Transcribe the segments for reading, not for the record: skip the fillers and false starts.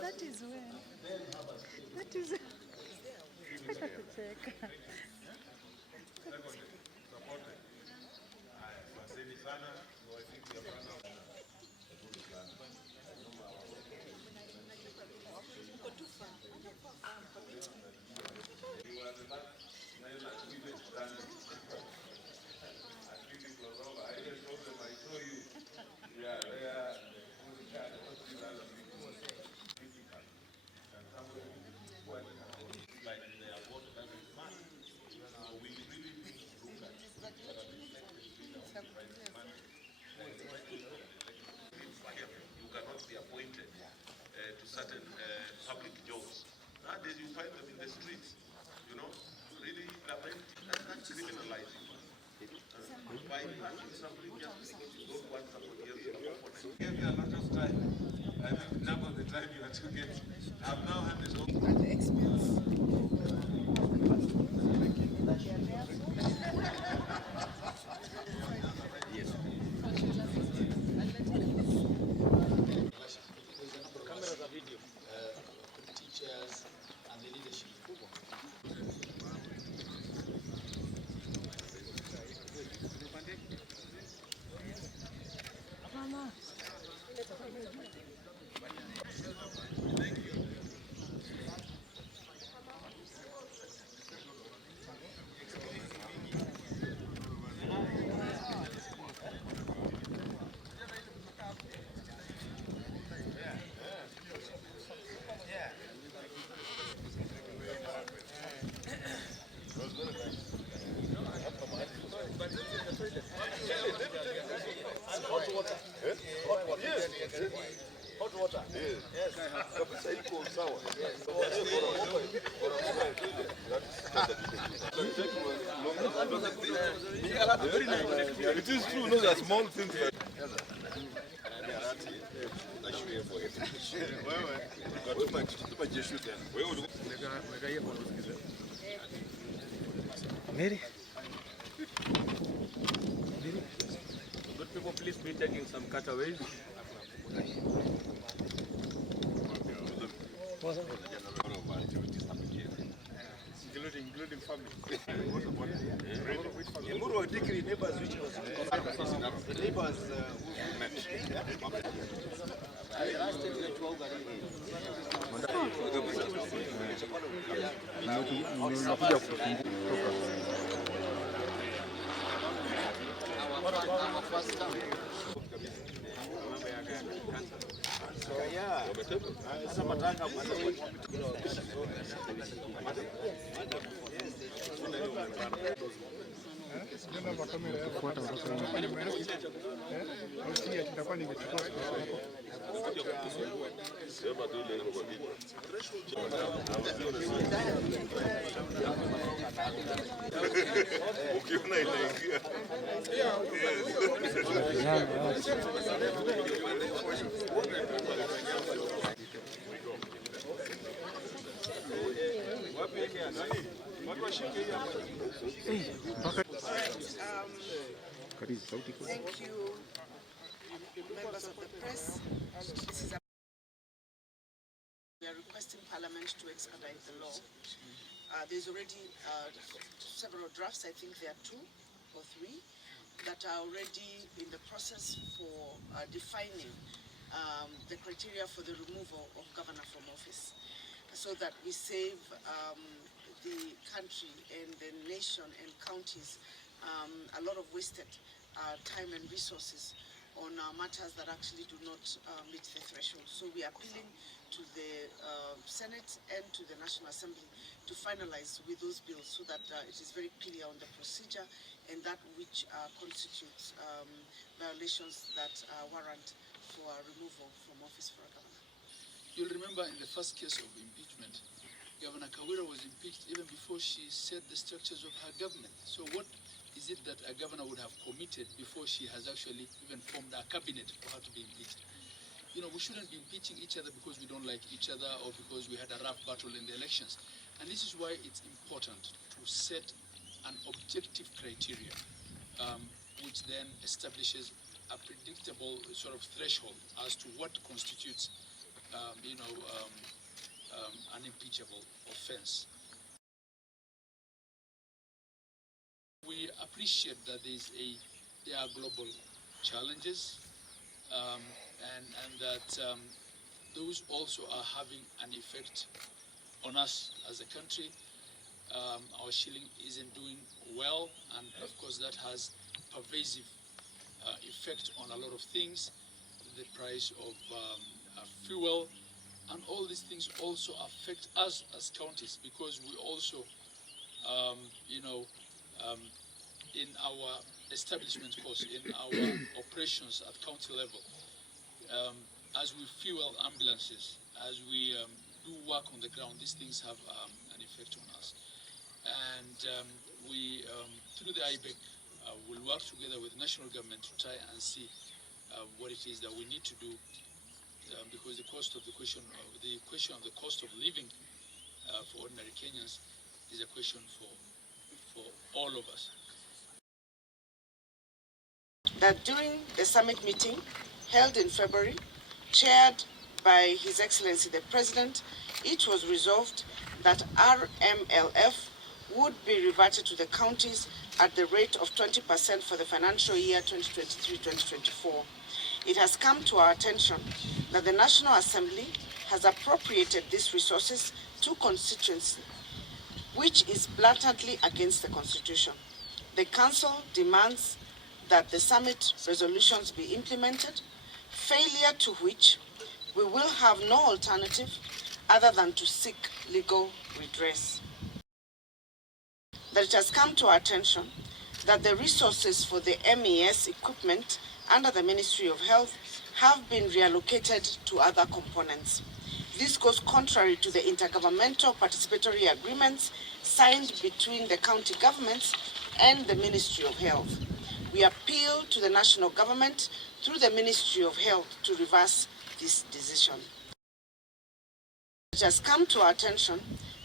That is when. That is when. certain public jobs. Nowadays you find them in the streets, you know, really lamenting. That's criminalizing. By punching somebody just because you don't want somebody else to perform. Give you a lot of time. I think now of the time you have to get. I've now had this whole At the expense. Teachers and the leadership. Mama. Hot water. Hot water. Yes. Hot water. Yes. Yes. Kabisa iko sawa. It is true. Those are small things. Mary. Good people, please be taking some cutaways. Including family. Neighbors which was the neighbors who met. Thank you, members of the press. This is we are requesting Parliament to expedite the law. There's already several drafts, I think there are 2 or 3, that are already in the process for defining the criteria for the removal of governor from office, so that we save the country and the nation and counties a lot of wasted time and resources on matters that actually do not meet the threshold. So we are appealing to the Senate and to the National Assembly to finalize with those bills so that it is very clear on the procedure and that which constitutes violations that warrant for removal from office for a governor. You'll remember in the first case of impeachment, Governor Kawira was impeached even before she set the structures of her government. So what is it that a governor would have committed before she has actually even formed a cabinet for her to be impeached? You know, we shouldn't be impeaching each other because we don't like each other or because we had a rough battle in the elections. And this is why it's important to set an objective criteria, which then establishes a predictable sort of threshold as to what constitutes, an impeachable offense. We appreciate that there are global challenges, and that those also are having an effect on us as a country. Our shilling isn't doing well, and of course that has pervasive effect on a lot of things. The price of fuel, and all these things also affect us as counties, because we also, in our establishment costs, in our operations at county level, as we fuel ambulances, as we do work on the ground, these things have an effect on us. And we, through the IBEC, will work together with national government to try and see what it is that we need to do, because the question of the cost of living for ordinary Kenyans is a question for all of us. That during the summit meeting held in February, chaired by His Excellency the President, it was resolved that RMLF would be reverted to the counties at the rate of 20% for the financial year 2023-2024. It has come to our attention that the National Assembly has appropriated these resources to constituency, which is blatantly against the Constitution. The Council demands that the summit resolutions be implemented, failure to which we will have no alternative other than to seek legal redress. That it has come to our attention that the resources for the MES equipment under the Ministry of Health have been reallocated to other components. This goes contrary to the intergovernmental participatory agreements signed between the county governments and the Ministry of Health. We appeal to the national government through the Ministry of Health to reverse this decision. It has come to our attention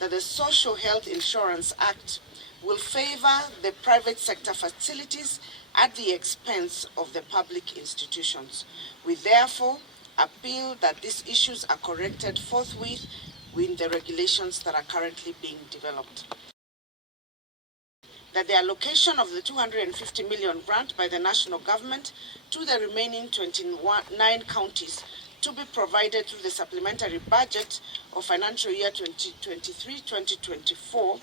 that the Social Health Insurance Act will favor the private sector facilities at the expense of the public institutions. We therefore appeal that these issues are corrected forthwith with the regulations that are currently being developed. That the allocation of the 250 million grant by the national government to the remaining 29 counties to be provided through the supplementary budget of financial year 2023-2024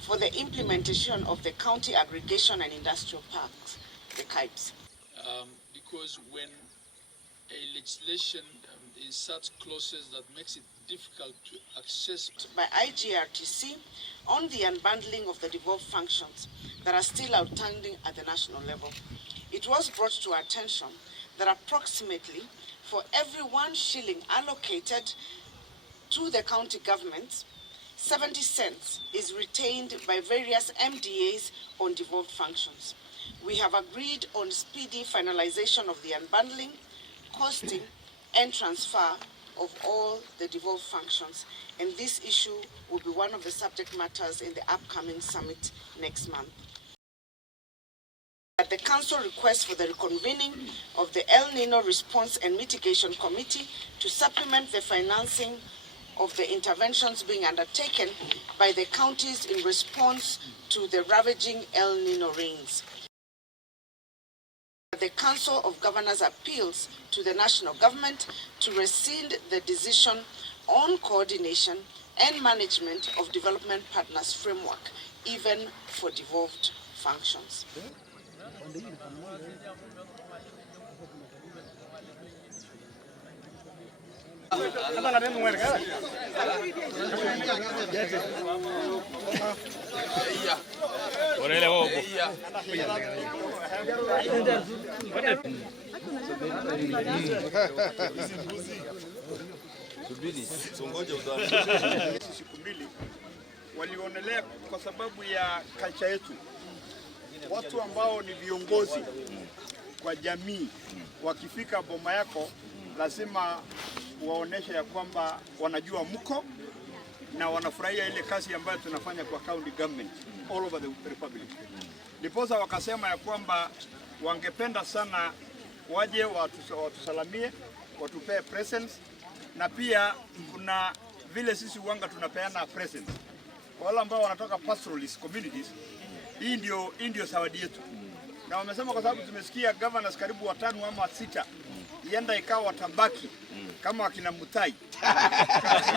for the implementation of the county aggregation and industrial parks, the KIPes. Because when a legislation inserts clauses that makes it difficult to access by IGRTC on the unbundling of the devolved functions that are still outstanding at the national level, it was brought to our attention that approximately for every 1 shilling allocated to the county governments, 70 cents is retained by various MDAs on devolved functions. We have agreed on speedy finalization of the unbundling, costing, and transfer of all the devolved functions, and this issue will be one of the subject matters in the upcoming summit next month. That the Council requests for the reconvening of the El Nino Response and Mitigation Committee to supplement the financing of the interventions being undertaken by the counties in response to the ravaging El Nino rains. The Council of Governors appeals to the national government to rescind the decision on coordination and management of development partners framework, even for devolved functions. Siku mbili walionelea kwa sababu ya culture yetu, watu ambao ni viongozi kwa jamii wakifika boma yako lazima waoneshe ya kwamba wanajua mko na wanafurahia ile kazi ambayo tunafanya kwa county government all over the republic. Ndiposa wakasema ya kwamba wangependa sana waje watusalamie, watupee presents, na pia kuna vile sisi uanga tunapeana presents kwa wale ambao wanatoka pastoralist communities. Hii ndio zawadi yetu, na wamesema kwa sababu tumesikia governors karibu 5 ama 6 ienda ikawa watabaki kama wakina Mutai